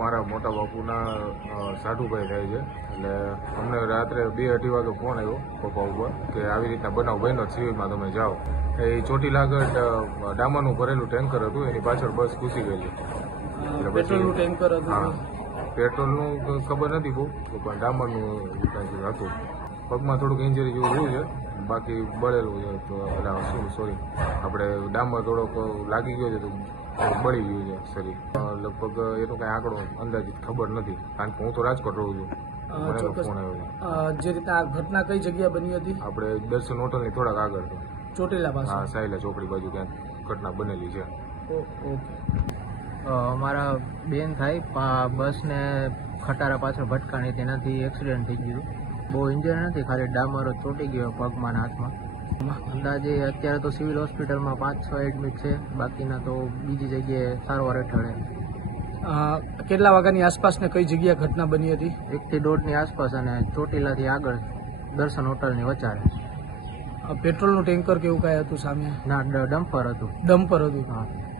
મારા મોટા બાપુના સાઢુભાઈ થાય છે. એટલે અમને રાત્રે 2-2:30 વાગે ફોન આવ્યો પપ્પા ઉપર કે આવી રીતના બનાવ બન્યો, સિવિલમાં તમે જાઓ. એ ચોટીલા આગળ ડામરનું ભરેલું ટેન્કર હતું, એની પાછળ બસ ઘૂસી ગયેલી. એટલે પેટ્રોલનું ટેન્કર હતું. હા, પેટ્રોલનું ખબર નથી બહુ, પણ ડામરનું કંઈક હતું. પગમાં થોડુંક ઇન્જરી જેવું થયું છે, બાકી બળેલું છે. તો સોરી આપણે ડામર થોડોક લાગી ગયો છે તો બળી ગયું છે શરીર. લગભગ એનો કઈ આંકડો અંદાજિત ખબર નથી, કારણ કે હું તો રાજકોટ રહું છું. મને એનો ફોન આવ્યો છે. જે રીતે આ ઘટના કઈ જગ્યા બની હતી? આપણે દર્શન હોટલની થોડાક આગળ છે, ચોટીલા પાસે. હા, સાયલા ચોકડી બાજુ ક્યાંક ઘટના બનેલી છે. ઓકે. અમારા બેન થાય બસને ખટારા પાછળ ભટકાણી, તેનાથી એક્સિડન્ટ થઈ ગયું. બહુ ઇન્જર નથી, ખાલી ડામર જ ચોંટી ગયો પગમાં હાથમાં. અંદાજે અત્યારે તો સિવિલ હોસ્પિટલમાં 5-6 એડમિટ છે, બાકીના તો બીજી જગ્યાએ સારવાર હેઠળ. કેટલા વાગ્યાની આસપાસ ને કઈ જગ્યા ઘટના બની હતી? 1 થી 1.5 આસપાસ, અને ચોટીલાથી આગળ દર્શન હોટલની વચારે. પેટ્રોલનું ટેન્કર કેવું કાંઈ હતું સામે? ના, ડમ્પર હતું. ડમ્પર હતું. હા.